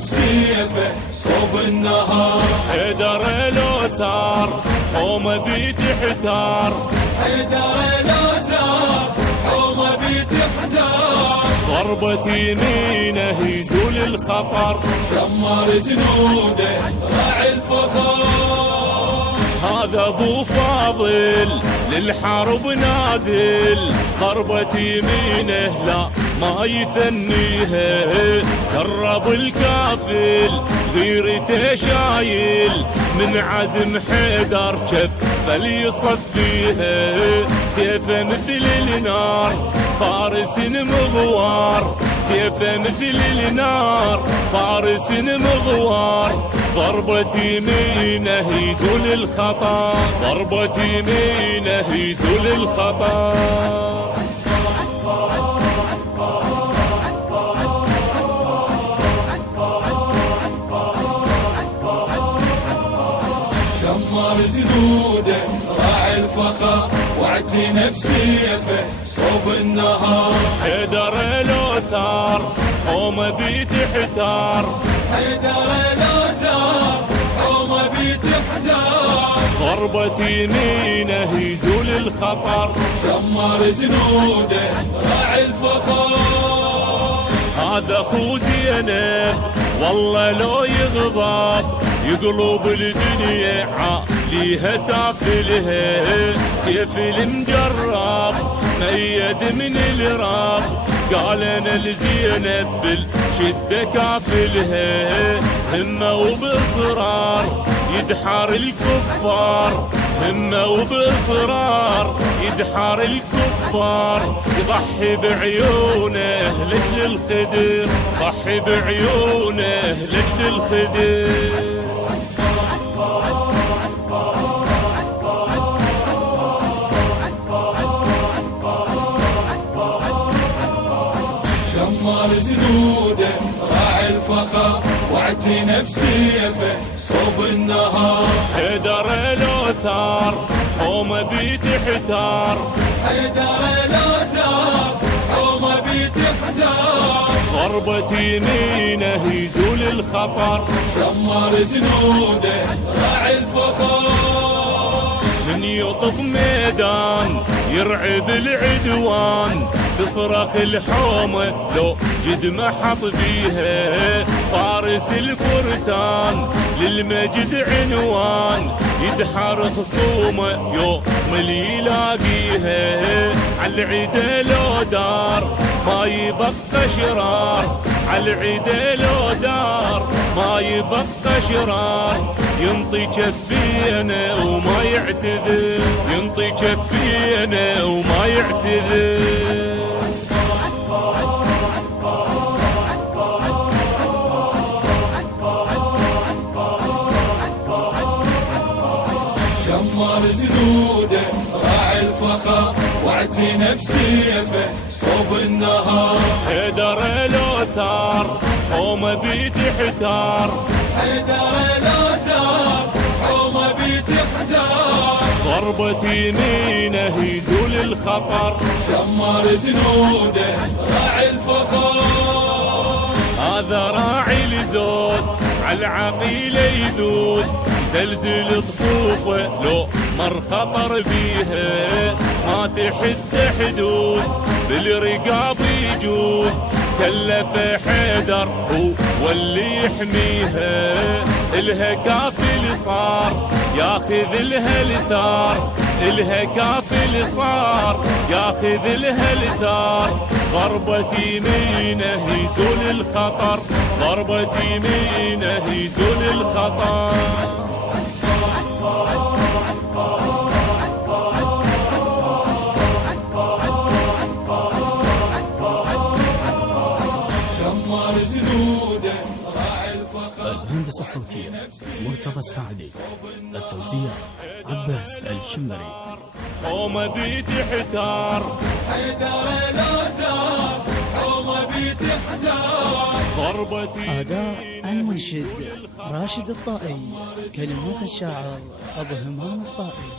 بسيفه صوب النهار. حيدر الأوتار حومه بتحتار، حيدر الأوتار حومه بتحتار. ضربة يمينه يزول الخطر، شمر زنوده راعي الفخار. هذا ابو فاضل للحرب نازل، ضربة يمينه لا ما يثنيها. درب الكافل غيرته شايل، من عزم حيدر جف فليصفيها. سيفه مثل النار فارس مغوار، سيفه مثل النار فارس مغوار. ضربة يمينه يزول الخطر، ضربة يمينه يزول الخطر. شمر زنوده راعي الفخر، واعتنى بسيفه صوب النهار. حيدر الأوتار حومه بتحتار، حيدر الأوتار حومه بتحتار. ضربة يمينه يزول الخطر، شمر زنوده راعي الفخار. هذا اخو زينب والله لو يغضب، يقلب الدنيا عليها سافلها. سيف المجرب ميت من الراب، قال انا لزينب بالشده كافلها. همه وباصرار يدحر الكفار، همه وباصرار يدحر الكفار. يضحي بعيونه لاجل الخدر، ضحي بعيونه لاجل الخدر. شمر زنوده راعي الفخر، واعتنى بسيفه صوب النهار. حيدر الأوتار حومه بتحتار، حيدر الأوتار حومه بتحتار. ضربة يمينه يزول الخطر، شمر زنوده راعي الفخار. من يطب ميدان يرعب العدوان، تصرخ الحومة لو جد ما حط بيها. فارس الفرسان للمجد عنوان، يدحر خصومه يوم اللي يلاقيها. عالعدا لو دار ما يبقى شرار، عالعدا لو دار ما يبقى شرار. ينطي كفينا وما يعتذر، ينطي كفينا وما يعتذر. شمر زنوده راعي الفخر، واعتنى بسيفه صوب النهار. حيدر الأوتار حومه بتحتار، حيدر الأوتار حومه بتحتار. ضربة يمينه يزول الخطر، شمر زنوده راعي الفخار. هذا راعي لزود عالعقيلة يذود. زلزل طفوفه لو مر خطر بيها، ما تحد حدود بالرقاب يجود. كلف حيدر هو اللي يحميها، الها كافل صار ياخذ الها الثار. الها كافل صار ياخذ الها الثار. ضربة يمينه يزول الخطر، ضربة يمينه يزول الخطر. شمر زنوده راعي الفخر. الهندسة الصوتية مرتضى السعدي، التوزيع عباس الشمري. حومه بتحتار، حيدر الأوتار حومه بتحتار. ضربة أداء المنشد راشد الطائي، كلمات الشاعر أبو همام الطائي.